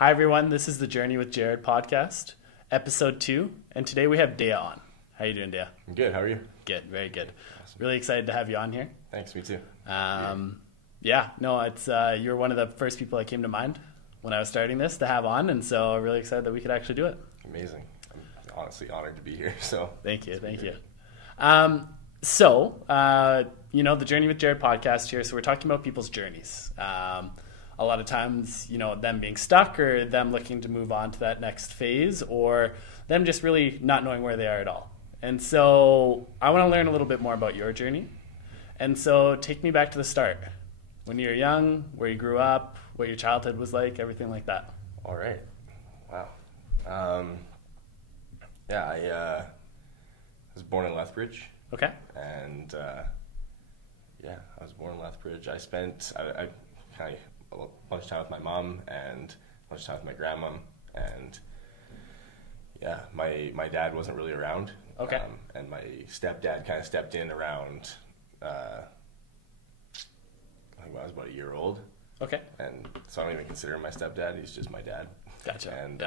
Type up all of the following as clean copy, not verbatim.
Hi, everyone. This is the Journey with Jared podcast, episode 2. And today we have Daya on. How you doing, Daya? I'm good. How are you? Good. Very good. Awesome. Really excited to have you on here. Thanks. Me too. It's you're one of the first people that came to mind when I was starting this to have on. And so I'm really excited that we could actually do it. Amazing. I'm honestly honored to be here. So Thank you. The Journey with Jared podcast here. So we're talking about people's journeys. A lot of times, them being stuck or them looking to move on to that next phase or them just really not knowing where they are at all. And so I want to learn a little bit more about your journey. And so take me back to the start. When you were young, where you grew up, what your childhood was like, everything like that. All right. Wow. I was born in Lethbridge. Okay. And I was born in Lethbridge. I spent I kind of a bunch of time with my mom and a bunch of time with my grandma. And my dad wasn't really around. Okay. And my stepdad kind of stepped in around, I think when I was about a year old. Okay. And so I don't even consider him my stepdad. He's just my dad. Gotcha. And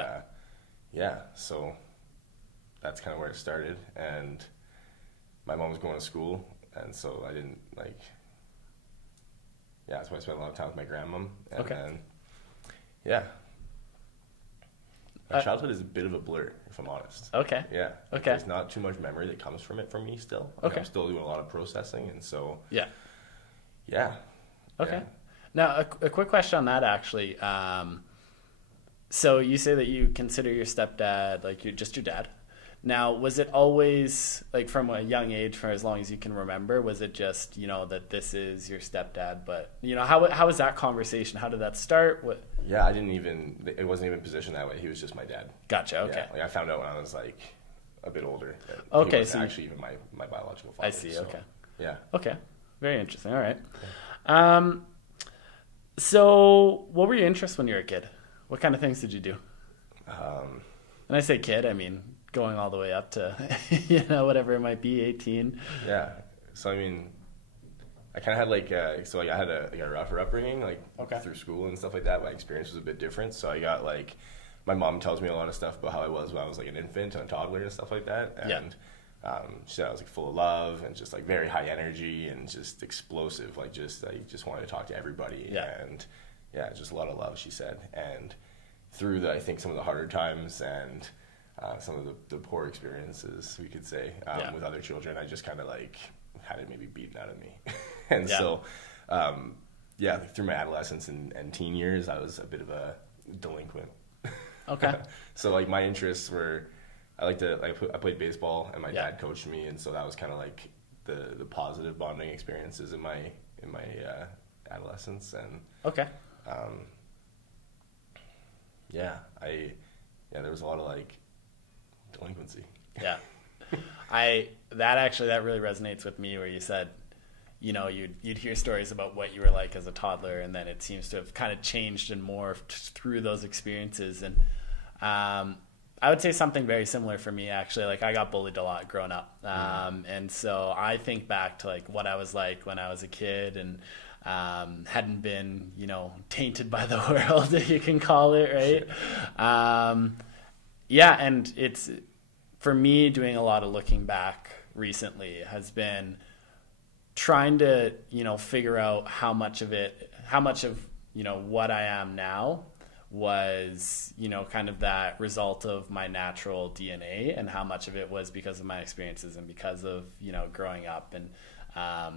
so that's kind of where it started. And my mom was going to school, and so I didn't that's why I spent a lot of time with my grandma. And Okay. then, my childhood is a bit of a blur, if I'm honest. Okay. Yeah. Okay. There's not too much memory that comes from it for me still. Okay. I'm still doing a lot of processing, and so, Yeah. yeah. Okay. Yeah. Now, a quick question on that, actually. So you say that you consider your stepdad like just your dad. Now, was it always, from a young age, for as long as you can remember, was it just, that this is your stepdad? But, how was that conversation? How did that start? Yeah, it wasn't even positioned that way. He was just my dad. Gotcha, okay. Yeah, I found out when I was, a bit older. That Okay, he wasn't so actually even my biological father. I see, so, okay. Yeah. Okay, very interesting, all right. So what were your interests when you were a kid? What kind of things did you do? And I say kid, I mean going all the way up to, whatever it might be, 18. Yeah. So, I kind of had I had a rougher upbringing, Okay. through school and stuff like that. My experience was a bit different. So I got my mom tells me a lot of stuff about how I was when I was an infant and a toddler and stuff like that. And she said I was full of love and just very high energy and just explosive. I just wanted to talk to everybody. Yeah. And just a lot of love, she said. And through I think some of the harder times and some of the poor experiences, we could say, with other children, I just kind of had it maybe beaten out of me. And so, through my adolescence and teen years, I was a bit of a delinquent. Okay. So my interests were, I played baseball and my dad coached me. And so that was kind of the positive bonding experiences in my adolescence. And Okay. there was a lot of delinquency. Yeah. That really resonates with me where you said, you'd hear stories about what you were like as a toddler, and then it seems to have kind of changed and morphed through those experiences. And I would say something very similar for me, actually. I got bullied a lot growing up. And so I think back to what I was like when I was a kid and hadn't been, tainted by the world, if you can call it, right? And it's, for me, doing a lot of looking back recently has been trying to, figure out how much of what I am now was, kind of that result of my natural DNA, and how much of it was because of my experiences and because of, growing up and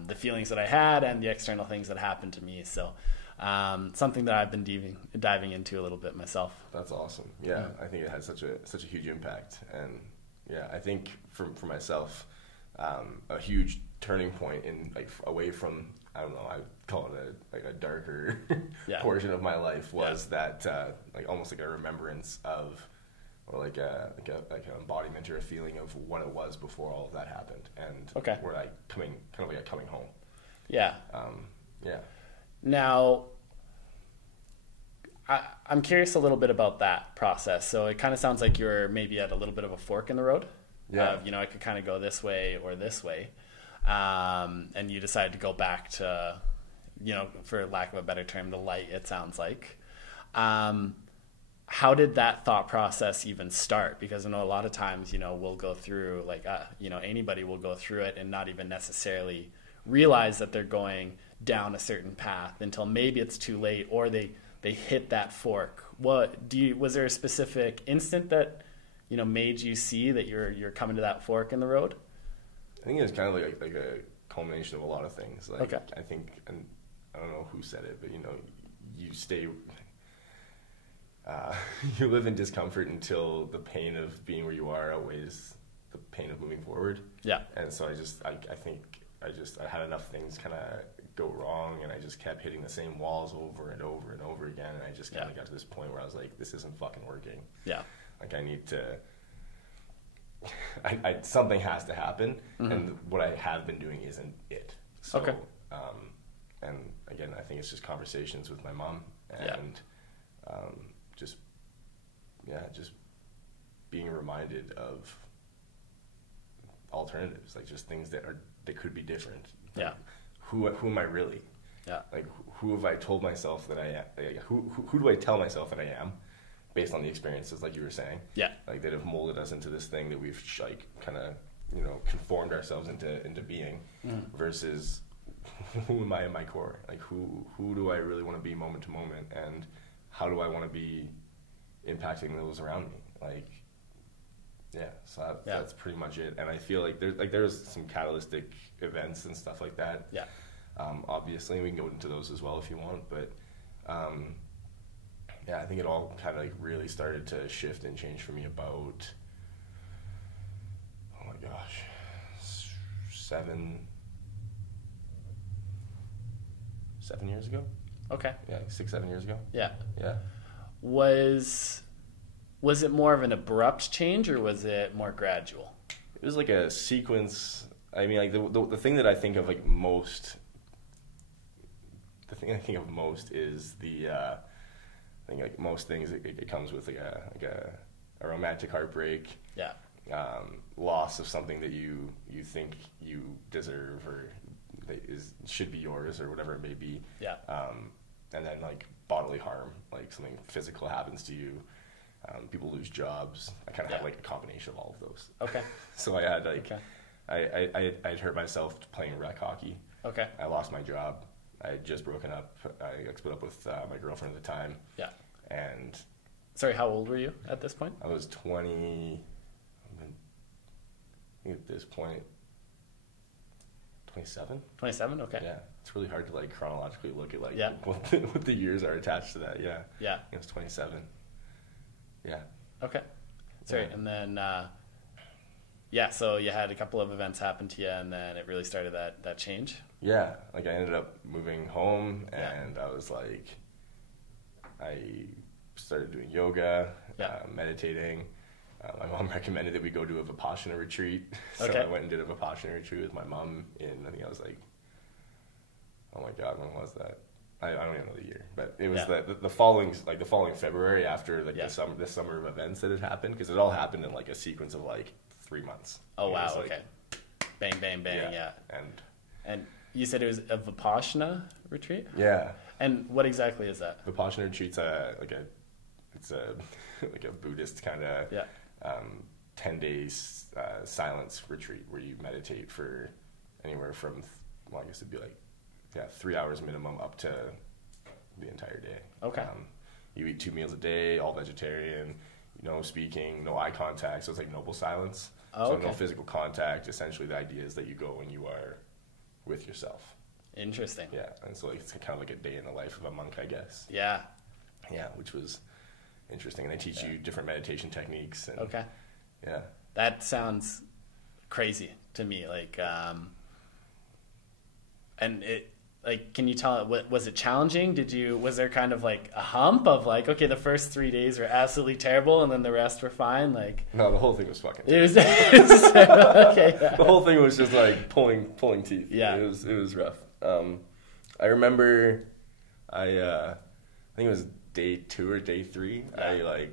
the feelings that I had and the external things that happened to me. So something that I've been diving into a little bit myself. That's awesome. Yeah, I think it has such a huge impact. And I think for myself, a huge turning point in away from, I don't know, I call it a darker portion of my life was that almost a remembrance of, or an embodiment or a feeling of what it was before all of that happened, and we're coming home. Yeah. Yeah. Now, I'm curious a little bit about that process. So it kind of sounds like you're maybe at a little bit of a fork in the road. Yeah. I could kind of go this way or this way. And you decided to go back to, for lack of a better term, the light, it sounds like. How how did that thought process even start? Because I know a lot of times, we'll go through anybody will go through it and not even necessarily realize that they're going down a certain path until maybe it's too late, or they hit that fork. Was there a specific instant that, made you see that you're coming to that fork in the road? I think it was kind of like a culmination of a lot of things. Like, okay. I think, and I don't know who said it, but you stay, you live in discomfort until the pain of being where you are outweighs the pain of moving forward. Yeah. And so I think I had enough things kind of go wrong, and I just kept hitting the same walls over and over and over again. And I just kind of got to this point where I was like, this isn't fucking working. Yeah. Like, I need to, something has to happen. Mm-hmm. And what I have been doing isn't it. So, okay. And again, I think it's just conversations with my mom and just being reminded of alternatives, like just things that could be different. Yeah. Who am I really? Yeah. Like, who have I told myself that I am? Like, who do I tell myself that I am, based on the experiences, like you were saying? Yeah. Like, that have molded us into this thing that we've kind of conformed ourselves into being, versus who am I in my core? Like, who do I really want to be moment to moment, and how do I want to be impacting those around me? Like, yeah, so that's pretty much it. And I feel like there's some catalytic events and stuff like that. Yeah. Obviously, we can go into those as well if you want, but I think it all kind of like really started to shift and change for me about, oh my gosh, 7 years ago. Okay. Yeah, 6-7 years ago. Yeah. Yeah. Was it more of an abrupt change, or was it more gradual? It was like a sequence. I mean, like the thing that I think of most. The thing I think of most is I think like most things, it comes with like a romantic heartbreak. Yeah. Loss of something that you think you deserve, or that should be yours, or whatever it may be. Yeah. And then like bodily harm, like something physical happens to you. People lose jobs. I kind of had like a combination of all of those. Okay. So I had like, I'd hurt myself playing rec hockey. Okay. I lost my job. I had just broken up. I split up with my girlfriend at the time. Yeah. And sorry, how old were you at this point? I was 20. I think at this point, 27. 27. Okay. Yeah. It's really hard to like chronologically look at like what the years are attached to that. Yeah. Yeah. It was 27. Yeah. Okay. Sorry. Yeah. And then, so you had a couple of events happen to you, and then it really started that change? Yeah. Like, I ended up moving home, and I was like, I started doing yoga, meditating. My mom recommended that we go to a Vipassana retreat. So I went and did a Vipassana retreat with my mom I think I was like, oh my God, when was that? I don't even know the year, but it was the following February, after like this summer of events that had happened, because it all happened in like a sequence of like 3 months. Oh wow! Like, okay. Bang, bang, bang. Yeah. And you said it was a Vipassana retreat. Yeah. And what exactly is that? Vipassana retreat's it's a like a Buddhist kind of 10 days silence retreat where you meditate for anywhere from I guess it'd be like 3 hours minimum up to the entire day. Okay. You eat 2 meals a day, all vegetarian, no speaking, no eye contact, so it's like noble silence. Oh, so no physical contact. Essentially, the idea is that you go when you are with yourself. Interesting. Yeah, and so it's kind of like a day in the life of a monk, I guess. Yeah. Yeah, which was interesting. And they teach you different meditation techniques. And, okay. Yeah. That sounds crazy to me. Like, and it, like, can you tell, was it challenging? Was there kind of like a hump of like, okay, the first 3 days were absolutely terrible and then the rest were fine? Like, no, the whole thing was fucking terrible. Okay. Yeah. The whole thing was just like pulling teeth. Yeah. It was rough. I remember I think it was day 2 or day 3. Yeah.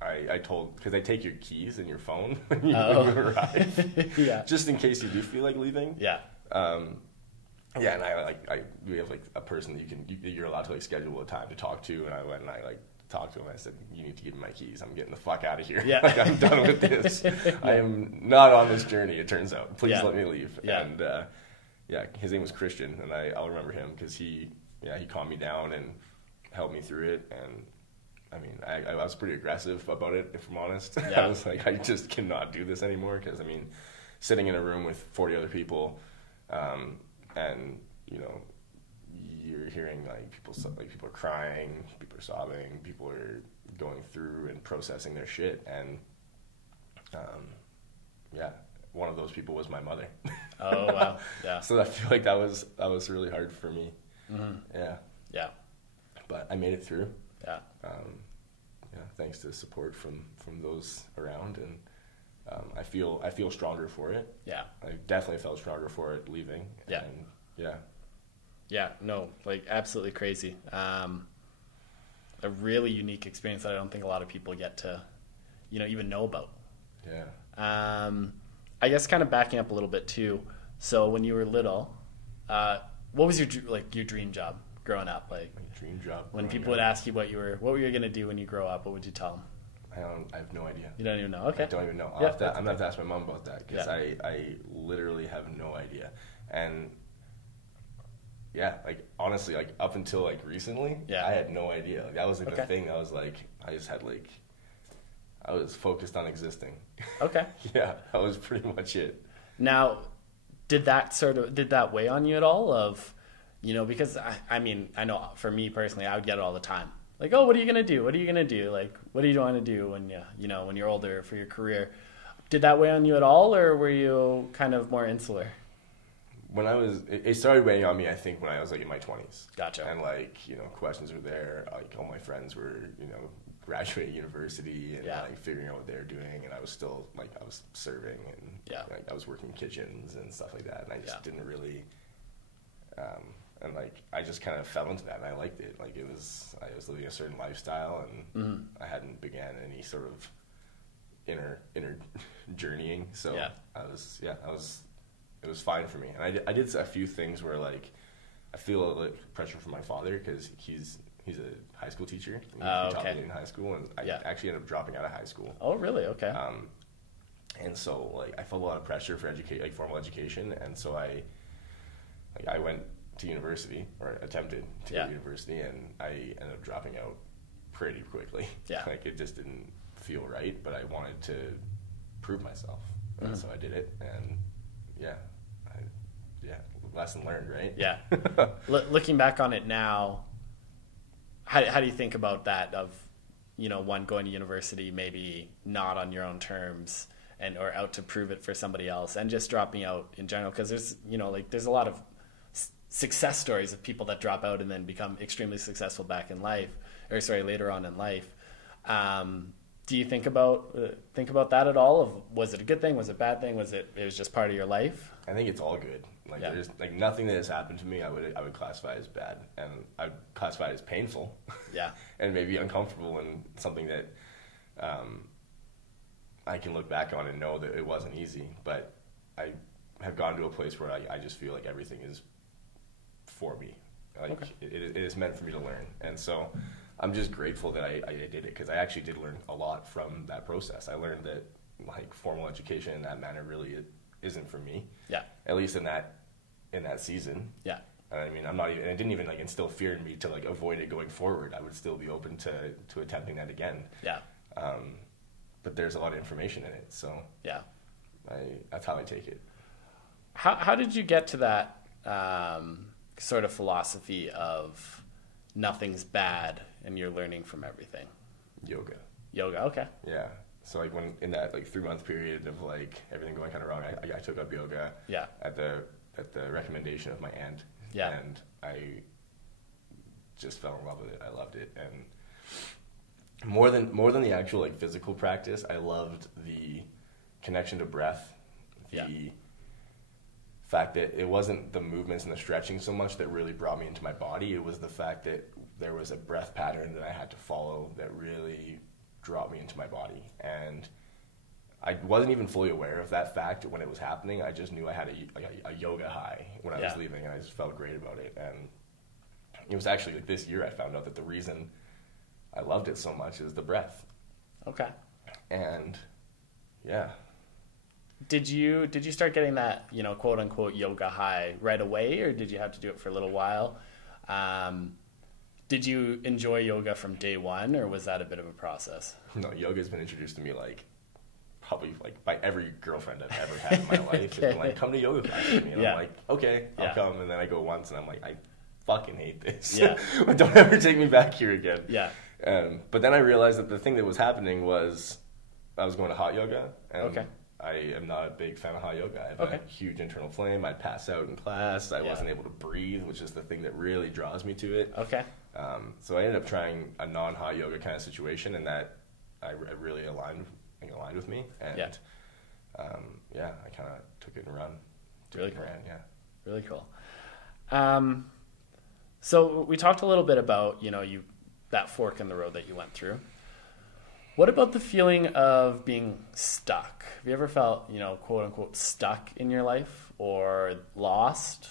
I told, because they take your keys and your phone when you arrive. Yeah. Just in case you do feel like leaving. Yeah. Yeah, and we have like a person that you're allowed to like schedule a time to talk to, and I went and I like talked to him. I said, "You need to give me my keys. I'm getting the fuck out of here. Yeah. Like, I'm done with this. I am not on this journey. It turns out. Please let me leave." Yeah. And his name was Christian, and I'll remember him because he calmed me down and helped me through it. And I mean, I was pretty aggressive about it, if I'm honest. Yeah. I was like, I just cannot do this anymore because, I mean, sitting in a room with 40 other people, and, you know, you're hearing, like, people are crying, people are sobbing, people are going through and processing their shit. And, one of those people was my mother. Oh, wow. Yeah. So I feel like that was really hard for me. Mm-hmm. Yeah. Yeah. But I made it through. Yeah. Thanks to support from those around, and I feel stronger for it. Yeah. I definitely felt stronger for it leaving. Yeah. And yeah. Yeah. No, like absolutely crazy. A really unique experience that I don't think a lot of people get to, you know, even know about. Yeah. I guess kind of backing up a little bit too. So when you were little, what was your dream job growing up? Like, My dream job. when people would ask you what you were going to do when you grow up, what would you tell them? I have no idea. You don't even know. Okay. I don't even know. Yeah, I'm gonna have to ask my mom about that because I literally have no idea. And yeah, like honestly, like up until like recently, I had no idea. Like that was like the thing. I was like, I was focused on existing. Okay. Yeah, that was pretty much it. Now, did that weigh on you at all? Of, you know, because I mean, I know for me personally, I would get it all the time. Like, oh, what are you gonna do? What are you gonna do? Like, what do you want to do when when you're older for your career? Did that weigh on you at all, or were you kind of more insular? When it started weighing on me, I think when I was like in my 20s. Gotcha. And like, you know, questions were there. Like all my friends were, you know, graduating university and like figuring out what they were doing, and I was still like I was serving and like I was working kitchens and stuff like that, and I just didn't really and like I just kind of fell into that, and I liked it. Like I was living a certain lifestyle, and I hadn't began any sort of inner journeying, so it was fine for me. And I did a few things where like I feel like pressure from my father because he's a high school teacher. He taught me in high school, and I actually ended up dropping out of high school. Oh, really? Okay. And so like I felt a lot of pressure for formal education, and so I went to university, or attempted to go to university, and I ended up dropping out pretty quickly. Yeah. Like it just didn't feel right, but I wanted to prove myself, and so I did it, and lesson learned, right? Yeah. Looking back on it now, how do you think about that? Of, you know, one, going to university maybe not on your own terms, or out to prove it for somebody else, and just dropping out in general, because there's, you know, like there's a lot of success stories of people that drop out and then become extremely successful later on in life. Do you think about that at all? Of, was it a good thing? Was it a bad thing? Was it was just part of your life? I think it's all good. Like there's like nothing that has happened to me I would classify as bad, and I'd classify it as painful. Yeah. And maybe uncomfortable, and something that I can look back on and know that it wasn't easy, but I have gone to a place where I just feel like everything is for me. Like it is meant for me to learn, and so I'm just grateful that I did it, because I actually did learn a lot from that process. I learned that like formal education in that manner really isn't for me. Yeah. At least in that season. Yeah. I mean, it didn't even like instill fear in me to like avoid it going forward. I would still be open to attempting that again. Yeah. But there's a lot of information in it, so yeah. That's how I take it. How did you get to that sort of philosophy of nothing's bad and you're learning from everything? Yoga, okay. Yeah. So like when in that like 3-month period of like everything going kind of wrong, I took up yoga. Yeah. At the recommendation of my aunt. Yeah. And I just fell in love with it. I loved it, and more than the actual like physical practice, I loved the connection to breath. The fact that it wasn't the movements and the stretching so much that really brought me into my body. It was the fact that there was a breath pattern that I had to follow that really dropped me into my body. And I wasn't even fully aware of that fact when it was happening. I just knew I had a yoga high when I was leaving, and I just felt great about it. And it was actually like this year I found out that the reason I loved it so much is the breath. Okay. And yeah. Did you start getting that, quote unquote yoga high right away, or did you have to do it for a little while? Did you enjoy yoga from day one, or was that a bit of a process? No, yoga's been introduced to me probably by every girlfriend I've ever had in my life. Okay. It's been like, come to yoga class with me. And Yeah. I'm like, okay, I'll come. And then I go once and I'm like, I fucking hate this. Yeah. Don't ever take me back here again. Yeah. But then I realized that the thing that was happening was I was going to hot yoga. And Okay. I am not a big fan of hot yoga. I have Okay. a huge internal flame. I'd pass out in class. I wasn't able to breathe, which is the thing that really draws me to it. Okay. So I ended up trying a non-hot yoga kind of situation, and that I really aligned with me. And I kind of took it and ran. Really cool. Yeah. Really cool. So we talked a little bit about, that fork in the road that you went through. What about the feeling of being stuck? Have you ever felt, quote unquote, stuck in your life or lost?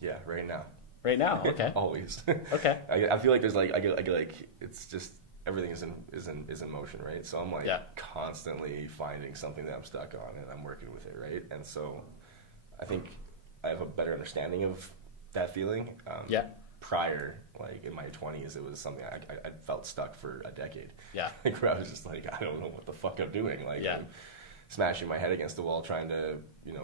Yeah, right now. Right now, okay. Always. Okay. I feel like there's I get it's just everything is in motion, right? So I'm constantly finding something that I'm stuck on, and I'm working with it, right? And so I think I have a better understanding of that feeling. Prior, in my 20s, it was something I felt stuck for a decade. Yeah. Where I was just I don't know what the fuck I'm doing. I'm smashing my head against the wall trying to,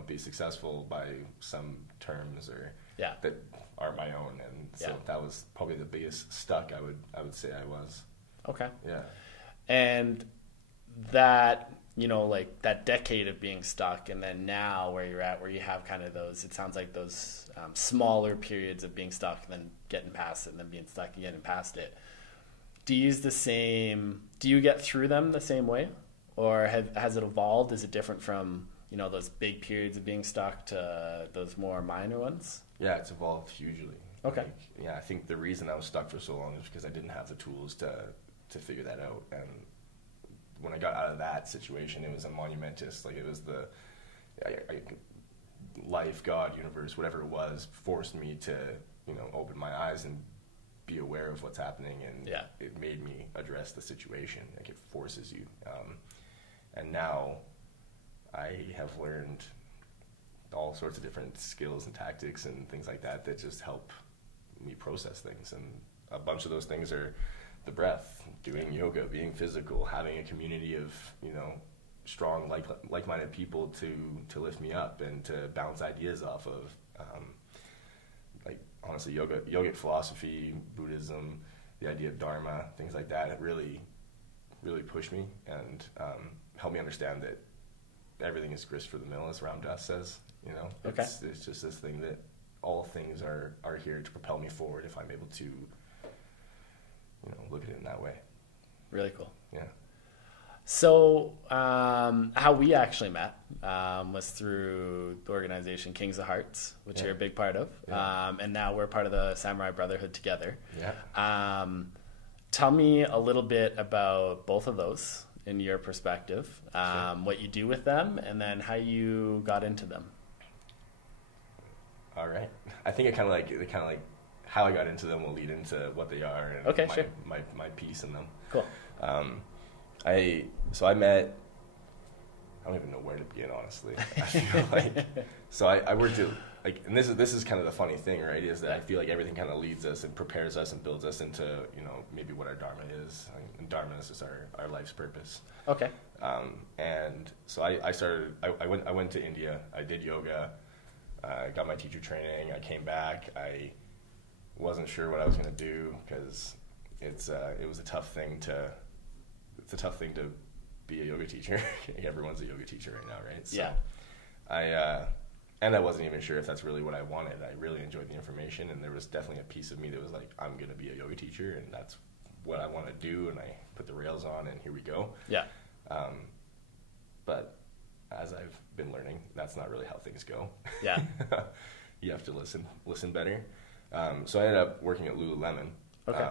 be successful by some terms that are my own. And so that was probably the biggest stuck I would say I was. Okay. Yeah. And that, that decade of being stuck, and then now where you're at, where you have kind of those, it sounds like those smaller periods of being stuck and then getting past it and then being stuck and getting past it. Do you get through them the same way? Or has it evolved? Is it different from, those big periods of being stuck to those more minor ones? Yeah, it's evolved hugely. Okay. I think the reason I was stuck for so long is because I didn't have the tools to figure that out. And when I got out of that situation, it was a monumentous, it was life, God, universe, whatever it was, forced me to, open my eyes and be aware of what's happening. And it made me address the situation. It forces you. And now I have learned all sorts of different skills and tactics and things like that just help me process things. And a bunch of those things are the breath, doing yoga, being physical, having a community of, strong, like-minded people to lift me up and to bounce ideas off of. Honestly, yogic philosophy, Buddhism, the idea of Dharma, things like that have really, really pushed me and helped me understand that everything is grist for the mill, as Ram Dass says. It's just this thing that all things are here to propel me forward if I'm able to, look at it in that way. Really cool. Yeah. So how we actually met was through the organization Kings of Hearts, which you're a big part of. Yeah. And now we're part of the Samurai Brotherhood together. Yeah. Tell me a little bit about both of those in your perspective, what you do with them, and then how you got into them. All right. I think it kind of like how I got into them will lead into what they are and my piece in them. Cool. I met, I don't even know where to begin, honestly. I feel so I worked at, and this is kind of the funny thing, right, is that I feel like everything kind of leads us and prepares us and builds us into, maybe what our Dharma is. And Dharma is just our life's purpose. Okay. And so I went to India, I did yoga, got my teacher training, I came back, I wasn't sure what I was going to do because it was a tough thing to be a yoga teacher. Everyone's a yoga teacher right now, right? So I wasn't even sure if that's really what I wanted. I really enjoyed the information, and there was definitely a piece of me that was like, I'm going to be a yoga teacher, and that's what I want to do, and I put the rails on, and here we go. Yeah. But as I've been learning, that's not really how things go. Yeah. You have to listen better. So I ended up working at Lululemon. Okay.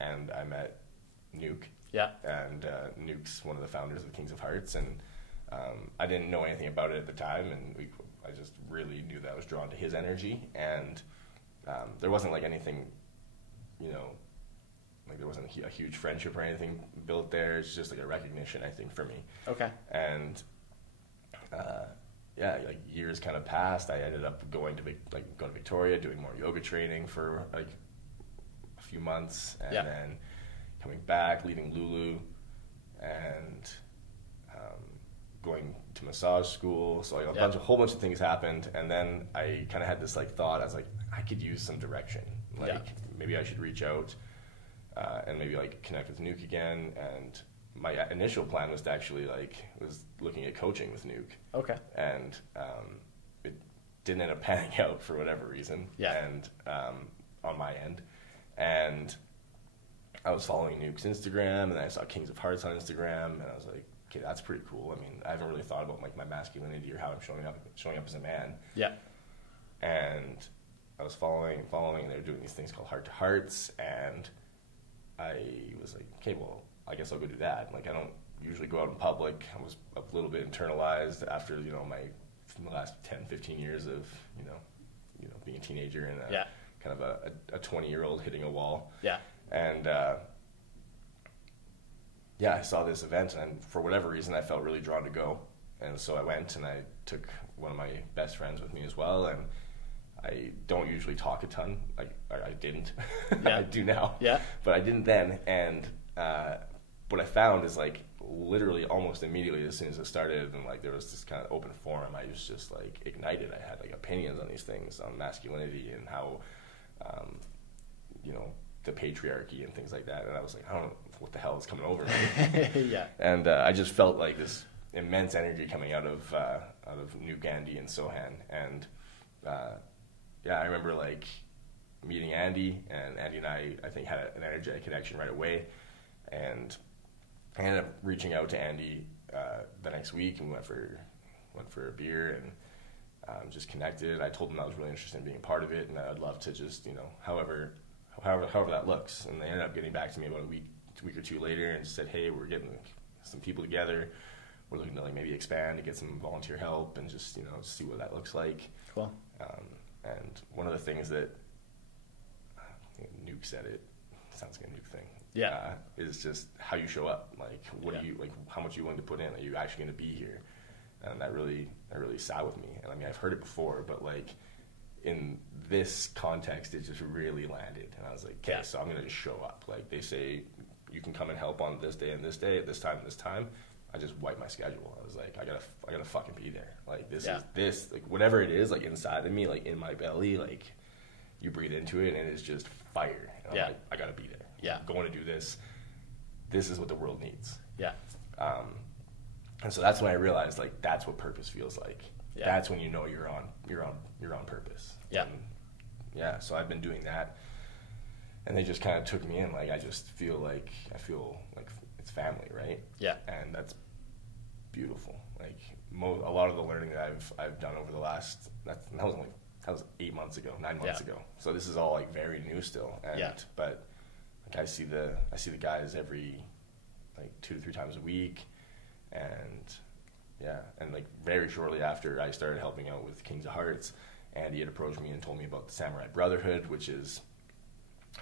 And I met Nuke. Yeah. And Nuke's one of the founders of the Kings of Hearts, and I didn't know anything about it at the time, and I just really knew that I was drawn to his energy, and there wasn't anything, like there wasn't a huge friendship or anything built there. It's just like a recognition, I think, for me. Okay. And yeah, like years kind of passed. I ended up going to Victoria, doing more yoga training for like a few months, and then coming back, leaving Lulu, and going to massage school. So like a whole bunch of things happened, and then I kind of had this like thought. I was like, I could use some direction. Like maybe I should reach out and maybe like connect with Nuke again. And my initial plan was to actually was looking at coaching with Nuke. Okay. And it didn't end up panning out for whatever reason. Yeah. And on my end, and I was following Nuke's Instagram, and then I saw Kings of Hearts on Instagram, and I was like, okay, that's pretty cool. I mean, I haven't really thought about like my masculinity or how I'm showing up as a man. Yeah. And I was following, and they were doing these things called Heart to Hearts, and I was like, okay, well, I guess I'll go do that. Like, I don't usually go out in public. I was a little bit internalized after, from the last 10, 15 years of, being a teenager and kind of a 20-year-old hitting a wall. Yeah. And, I saw this event, and for whatever reason, I felt really drawn to go. And so I went, and I took one of my best friends with me as well, and I don't usually talk a ton. I didn't. Yeah. I do now. Yeah. But I didn't then. And what I found is like literally almost immediately as soon as it started and like there was this kind of open forum, I was just like ignited. I had like opinions on these things, on masculinity and how, the patriarchy and things like that. And I was like, I don't know what the hell is coming over me. Yeah. And I just felt like this immense energy coming out of New Gandhi and Sohan. And I remember like meeting Andy, and Andy and I think had an energetic connection right away. And I ended up reaching out to Andy the next week, and we went for a beer and just connected. I told him I was really interested in being a part of it, and I'd love to just however that looks. And they ended up getting back to me about a week or two later and said, hey, we're getting some people together. We're looking to like maybe expand to get some volunteer help and just see what that looks like. Cool. And one of the things that Nuke said, it sounds like a Nuke thing. Yeah. Is just how you show up. Like, what do you like? How much are you willing to put in? Are you actually going to be here? And that really sat with me. And I mean, I've heard it before, but like in this context, it just really landed. And I was like, okay, so I'm going to just show up. Like they say, you can come and help on this day and this day at this time and this time. I just wiped my schedule. I was like, I gotta fucking be there. Like this is like whatever it is, like inside of me, like in my belly, like you breathe into it and it's just fire. And I'm like, I gotta be there. Yeah. I'm going to do this. This is what the world needs. Yeah. And so that's when I realized like that's what purpose feels like. Yeah. That's when you're on purpose. Yeah. And so I've been doing that. And they just kind of took me in. Like I feel like it's family, right? Yeah. And that's beautiful. Like a lot of the learning that I've done over the last that was 9 months ago. So this is all like very new still. And but like I see the guys every like 2 to 3 times a week, and like very shortly after I started helping out with Kings of Hearts, Andy had approached me and told me about the Samurai Brotherhood, which is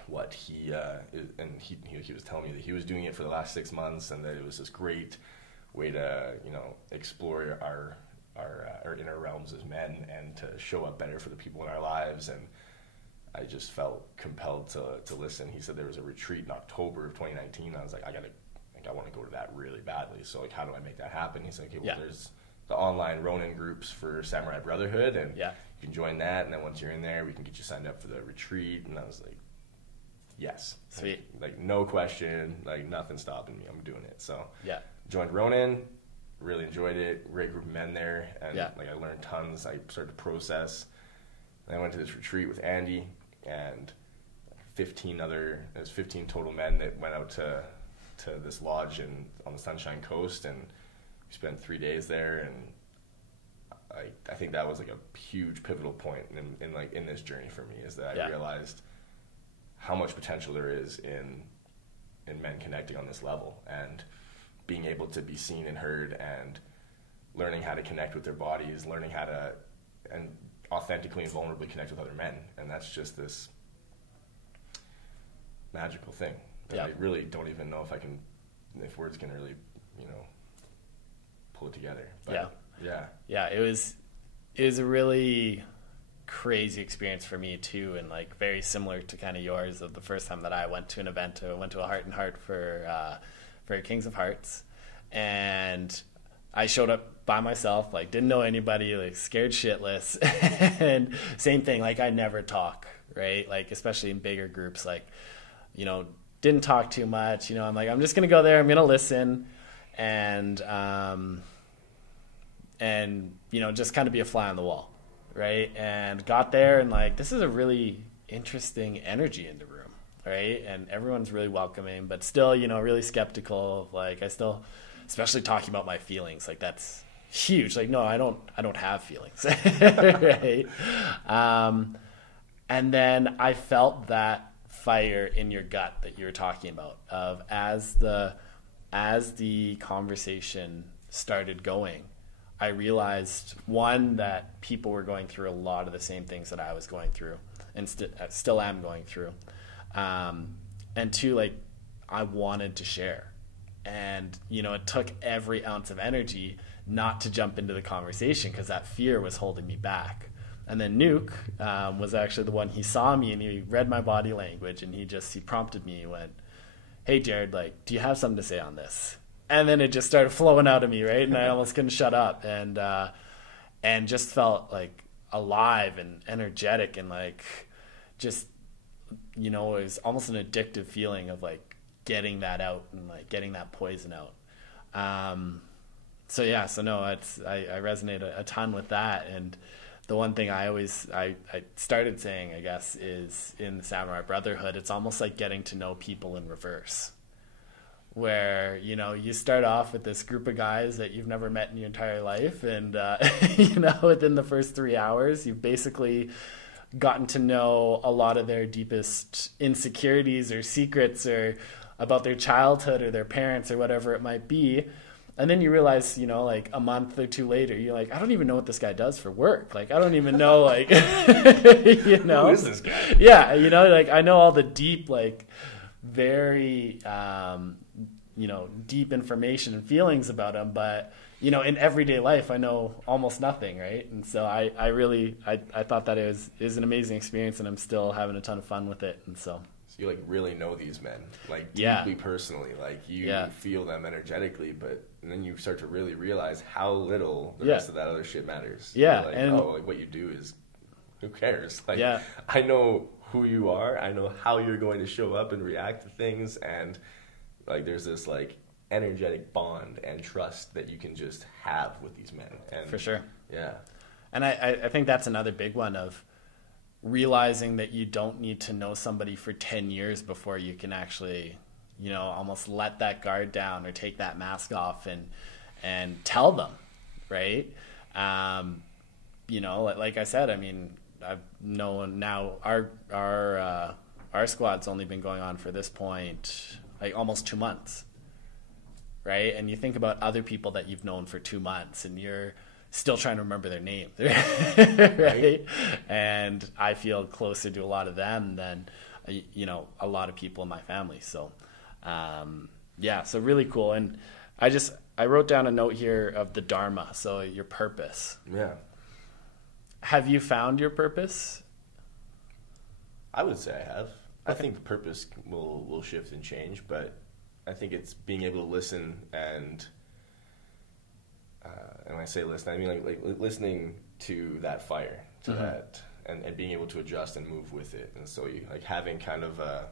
what he was telling me that he was doing it for the last 6 months, and that it was this great way to explore our inner realms as men and to show up better for the people in our lives. And I just felt compelled to listen. He said there was a retreat in October of 2019. I was like, I want to go to that really badly. So like, how do I make that happen? He's like, okay, well, there's the online Ronin groups for Samurai Brotherhood, and you can join that. And then once you're in there, we can get you signed up for the retreat. And I was like, yes. Sweet. Like no question, like nothing stopping me. I'm doing it. So joined Ronin, really enjoyed it. Great group of men there, and like I learned tons. I started to process. And I went to this retreat with Andy and 15 total men that went out to this lodge on the Sunshine Coast, and we spent 3 days there. And I think that was like a huge pivotal point in this journey for me, is that I realized how much potential there is in men connecting on this level and being able to be seen and heard and learning how to connect with their bodies, learning how to and authentically and vulnerably connect with other men. And that's just this magical thing. And I really don't even know if words can really, pull it together. But yeah. It was a really crazy experience for me too, and like very similar to kind of yours of the first time that I went to an event. I went to a Heart and Heart for Kings of Hearts, and I showed up by myself, like didn't know anybody, like scared shitless. And same thing, like I never talk, right? Like especially in bigger groups, like didn't talk too much. I'm like, I'm just gonna go there, I'm gonna listen, and just kind of be a fly on the wall, right? And got there, and like, this is a really interesting energy in the room, right? And everyone's really welcoming, but still, really skeptical. Like, I still, especially talking about my feelings, like that's huge. Like, no, I don't have feelings, right? And then I felt that fire in your gut that you were talking about, of as the conversation started going, I realized, one, that people were going through a lot of the same things that I was going through and still am going through. And two, like, I wanted to share. And, it took every ounce of energy not to jump into the conversation because that fear was holding me back. And then Nuke was actually the one, he saw me and he read my body language, and he prompted me. He went, "Hey, Jared, like, do you have something to say on this?" And then it just started flowing out of me, right? And I almost couldn't shut up, and just felt like alive and energetic, and like just, it was almost an addictive feeling of like getting that out and like getting that poison out. I resonate a ton with that. And the one thing I started saying, I guess, is in the Samurai Brotherhood, it's almost like getting to know people in reverse. Where, you start off with this group of guys that you've never met in your entire life. And, within the first 3 hours, you've basically gotten to know a lot of their deepest insecurities or secrets or about their childhood or their parents or whatever it might be. And then you realize, like a month or two later, you're like, I don't even know what this guy does for work. Like, I don't even know, like, Who is this guy? Yeah, like I know all the deep, like, very, deep information and feelings about him. But, in everyday life, I know almost nothing, right? And so I thought that is an amazing experience, and I'm still having a ton of fun with it. And so you like really know these men, like deeply personally, like you feel them energetically, and then you start to really realize how little the rest of that other shit matters. Yeah. Like, and like what you do is, who cares? Like, I know who you are, I know how you're going to show up and react to things, and like there's this like energetic bond and trust that you can just have with these men. And for sure. Yeah. And I think that's another big one of realizing that you don't need to know somebody for 10 years before you can actually, almost let that guard down or take that mask off and tell them, right? Like I said, I mean, I've known now our squad's only been going on for this point, like almost 2 months, right? And you think about other people that you've known for 2 months and you're still trying to remember their name, right? And I feel closer to a lot of them than, a lot of people in my family. So, so really cool. And I wrote down a note here of the Dharma, so your purpose. Yeah. Have you found your purpose? I would say I have. Okay. I think the purpose will shift and change, but I think it's being able to listen and when I say listen, I mean like listening to that fire, to that, and being able to adjust and move with it. And so you like having kind of like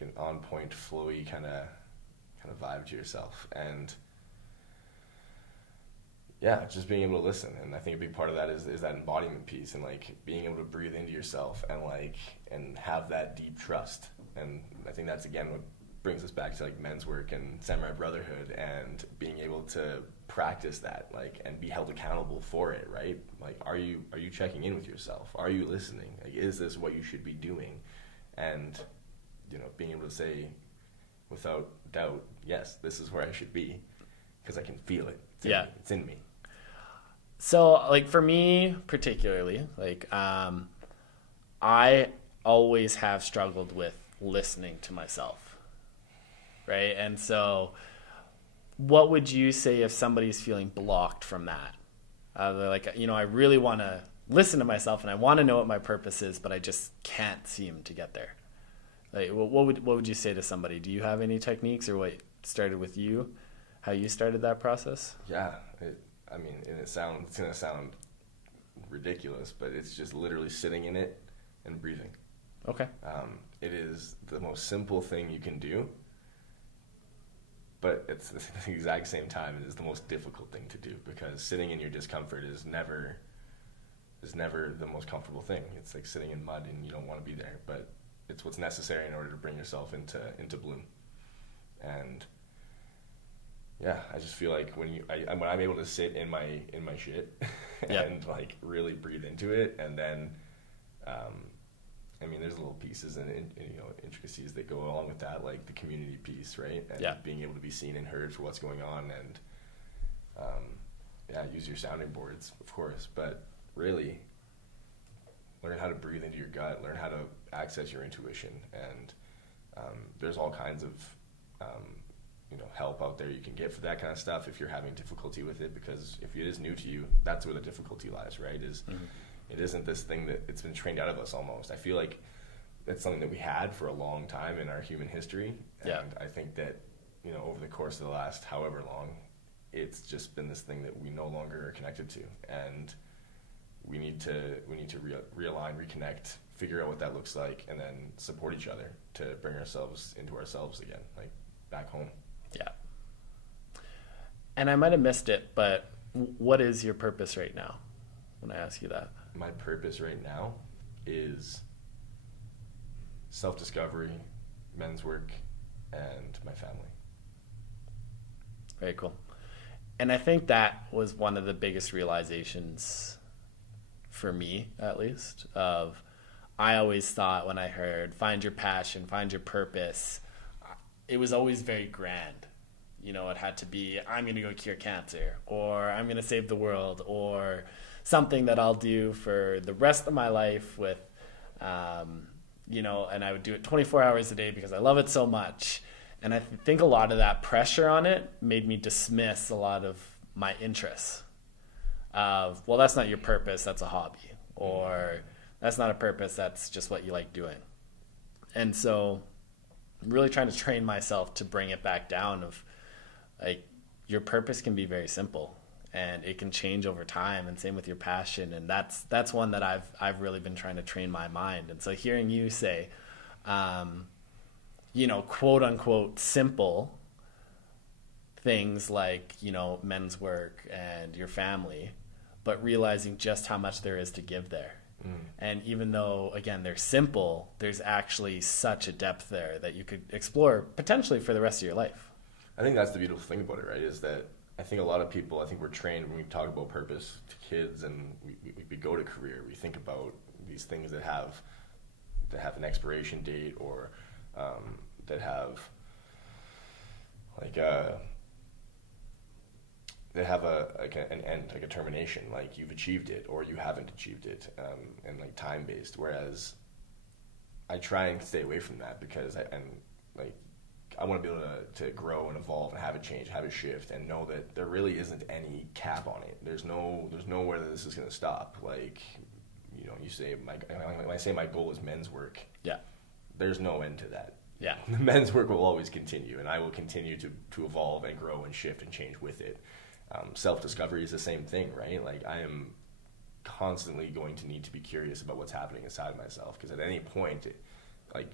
an on point, flowy kind of vibe to yourself, and just being able to listen. And I think a big part of that is that embodiment piece, and like being able to breathe into yourself and have that deep trust. And I think that's again what brings us back to like men's work and Samurai Brotherhood, and being able to practice that, like, and be held accountable for it, right? Like, are you checking in with yourself? Are you listening? Like, is this what you should be doing? And being able to say without doubt, yes, this is where I should be, because I can feel it. It's in me. So like for me particularly, like I always have struggled with listening to myself, right? And so what would you say if somebody's feeling blocked from that? They're like, I really want to listen to myself and I want to know what my purpose is, but I just can't seem to get there. Like, what would you say to somebody? Do you have any techniques, or what started with you, how you started that process? Yeah, it's going to sound ridiculous, but it's just literally sitting in it and breathing. Okay. It is the most simple thing you can do, but it's at the exact same time it is the most difficult thing to do, because sitting in your discomfort is never the most comfortable thing. It's like sitting in mud and you don't want to be there, but it's what's necessary in order to bring yourself into bloom. And yeah, I just feel like when I'm able to sit in my shit and like really breathe into it, and then there's little pieces and intricacies that go along with that, like the community piece, right? And being able to be seen and heard for what's going on, and use your sounding boards, of course, but really learn how to breathe into your gut, learn how to access your intuition, and there's all kinds of help out there you can get for that kind of stuff if you're having difficulty with it, because if it is new to you, that's where the difficulty lies, right? It isn't this thing that it's been trained out of us almost. I feel like it's something that we had for a long time in our human history, and I think that over the course of the last however long, it's just been this thing that we no longer are connected to, and we need to realign, reconnect, figure out what that looks like, and then support each other to bring ourselves into ourselves again, like back home. Yeah. And I might have missed it, but what is your purpose right now when I ask you that? My purpose right now is self-discovery, men's work, and my family. Very cool. And I think that was one of the biggest realizations for me, at least, of I always thought when I heard find your passion, find your purpose, it was always very grand. It had to be, I'm going to go cure cancer, or I'm going to save the world, or something that I'll do for the rest of my life with, and I would do it 24 hours a day because I love it so much. And I think a lot of that pressure on it made me dismiss a lot of my interests of, well, that's not your purpose, that's a hobby, or that's not a purpose, that's just what you like doing. And so I'm really trying to train myself to bring it back down of, like, your purpose can be very simple and it can change over time, and same with your passion. And that's one that I've really been trying to train my mind. And so hearing you say, quote unquote simple things like, men's work and your family, but realizing just how much there is to give there. And even though, again, they're simple, there's actually such a depth there that you could explore potentially for the rest of your life. I think that's the beautiful thing about it, right? Is that I think a lot of people, we're trained when we talk about purpose to kids, and we go to career, we think about these things that have an expiration date, or that have an end, like a termination, like you've achieved it or you haven't achieved it, and like time based. Whereas I try and stay away from that, because I want to be able to grow and evolve and have it change, have it shift, and know that there really isn't any cap on it. There's nowhere that this is going to stop. Like, you say when I say my goal is men's work, there's no end to that. Yeah, the men's work will always continue, and I will continue to evolve and grow and shift and change with it. Self-discovery is the same thing, right? Like, I am constantly going to need to be curious about what's happening inside myself, because at any point,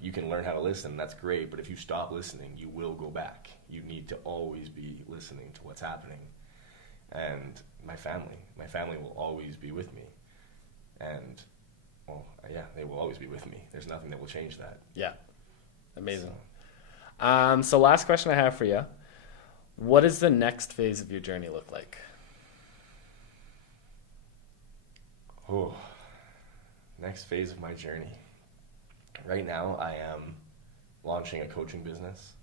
you can learn how to listen, that's great, but if you stop listening, you will go back. You need to always be listening to what's happening. And my family will always be with me. And, they will always be with me. There's nothing that will change that. Yeah. Amazing. So last question I have for you. What does the next phase of your journey look like? Oh, next phase of my journey. Right now, I am launching a coaching business,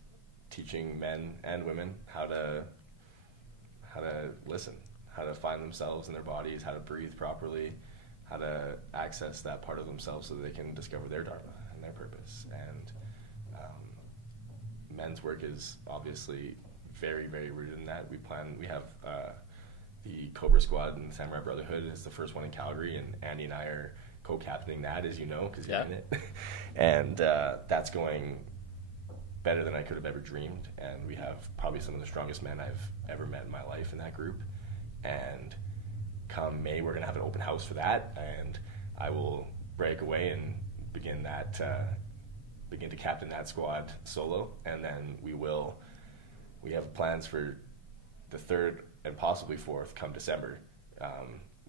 teaching men and women how to listen, how to find themselves in their bodies, how to breathe properly, how to access that part of themselves so that they can discover their Dharma. and their purpose. And men's work is obviously very, very rooted in that. We have the Cobra Squad in the Samurai Brotherhood is the first one in Calgary, and Andy and I are co-captaining that, as you know, because you're in it. And that's going better than I could have ever dreamed. And we have probably some of the strongest men I've ever met in my life in that group. And come May, we're going to have an open house for that, and I will break away and begin to captain that squad solo. And then we have plans for the third and possibly fourth come December,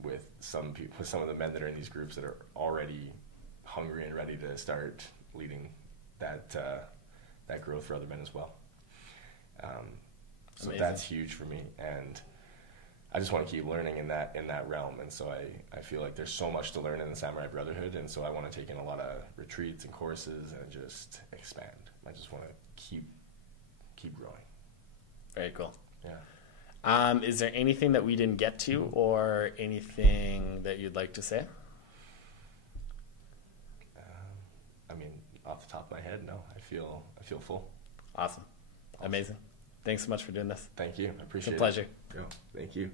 with some of the men that are in these groups that are already hungry and ready to start leading that growth for other men as well. So Amazing. That's huge for me, and I just want to keep learning in that realm. And so I feel like there's so much to learn in the Samurai Brotherhood, and so I want to take in a lot of retreats and courses and just expand. I just want to keep growing. Very cool. Yeah. Is there anything that we didn't get to, or anything that you'd like to say? I mean, off the top of my head, no. I feel full. Awesome. Amazing. Thanks so much for doing this. Thank you. I appreciate it. It's a pleasure. Yeah, thank you.